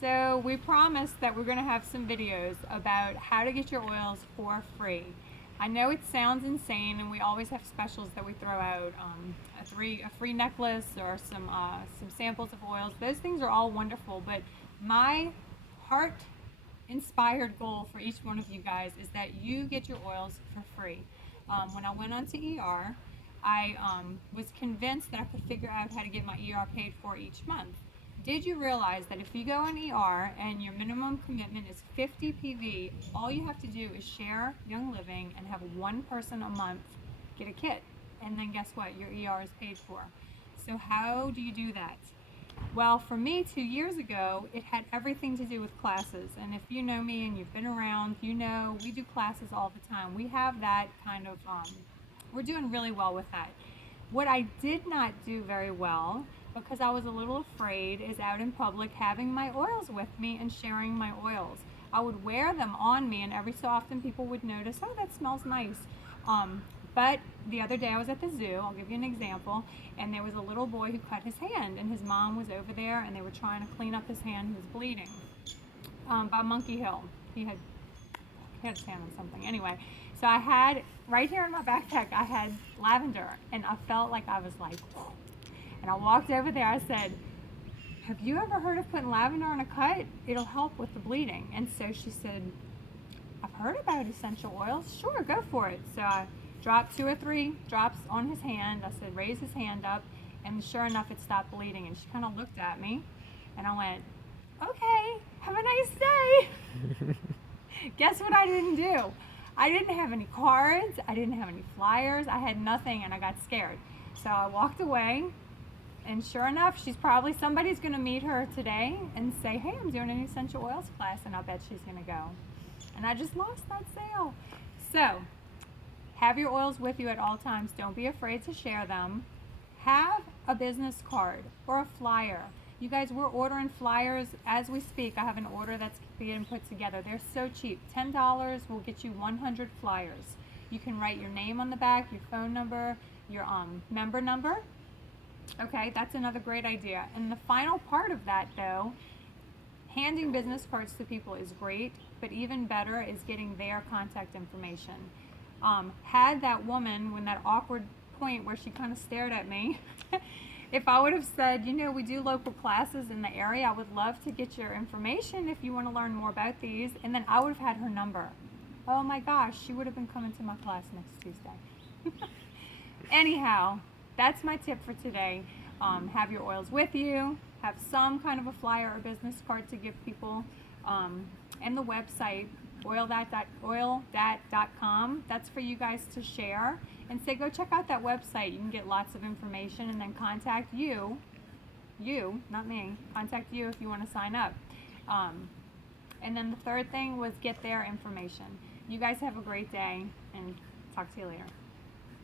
So we promised that we're going to have some videos about how to get your oils for free. I know it sounds insane, and we always have specials that we throw out, a free necklace or some samples of oils. Those things are all wonderful, but my heart inspired goal for each one of you guys is that you get your oils for free. When I went on to ER, I was convinced that I could figure out how to get my ER paid for each month. Did you realize that if you go on ER and your minimum commitment is 50 PV, all you have to do is share Young Living and have one person a month get a kit? And then guess what? Your ER is paid for. So how do you do that? Well, for me, 2 years ago, it had everything to do with classes. And if you know me and you've been around, you know we do classes all the time. We have that kind of, we're doing really well with that. What I did not do very well, because I was a little afraid, is out in public having my oils with me and sharing my oils. I would wear them on me, and every so often people would notice, oh, that smells nice. But the other day I was at the zoo, I'll give you an example, and there was a little boy who cut his hand, and his mom was over there, and they were trying to clean up his hand. He was bleeding by Monkey Hill. He had his hand on something. Anyway, so I had, right here in my backpack, I had lavender, and I felt like I was like, whew. And I walked over there, I said, have you ever heard of putting lavender on a cut? It'll help with the bleeding. And so she said, I've heard about essential oils. Sure, go for it. So I dropped 2 or 3 drops on his hand. I said, raise his hand up. And sure enough, it stopped bleeding. And she kind of looked at me. And I went, okay, have a nice day. Guess what I didn't do? I didn't have any cards. I didn't have any flyers. I had nothing, and I got scared. So I walked away. And sure enough, somebody's going to meet her today and say, hey, I'm doing an essential oils class, and I'll bet she's going to go. And I just lost that sale. So have your oils with you at all times. Don't be afraid to share them. Have a business card or a flyer. You guys, we're ordering flyers as we speak. I have an order that's being put together. They're so cheap. $10 will get you 100 flyers. You can write your name on the back, your phone number, your member number. Okay, that's another great idea. And the final part of that, though, handing business cards to people is great, but even better is getting their contact information. Had that woman, when that awkward point where she kind of stared at me, if I would have said, you know, we do local classes in the area, I would love to get your information if you want to learn more about these, and then I would have had her number. Oh my gosh, she would have been coming to my class next Tuesday. Anyhow, that's my tip for today. Have your oils with you. Have some kind of a flyer or business card to give people. And the website, oildat.com. That's for you guys to share. And say, go check out that website. You can get lots of information, and then contact you, not me, contact you if you want to sign up. And then the third thing was get their information. You guys have a great day, and talk to you later.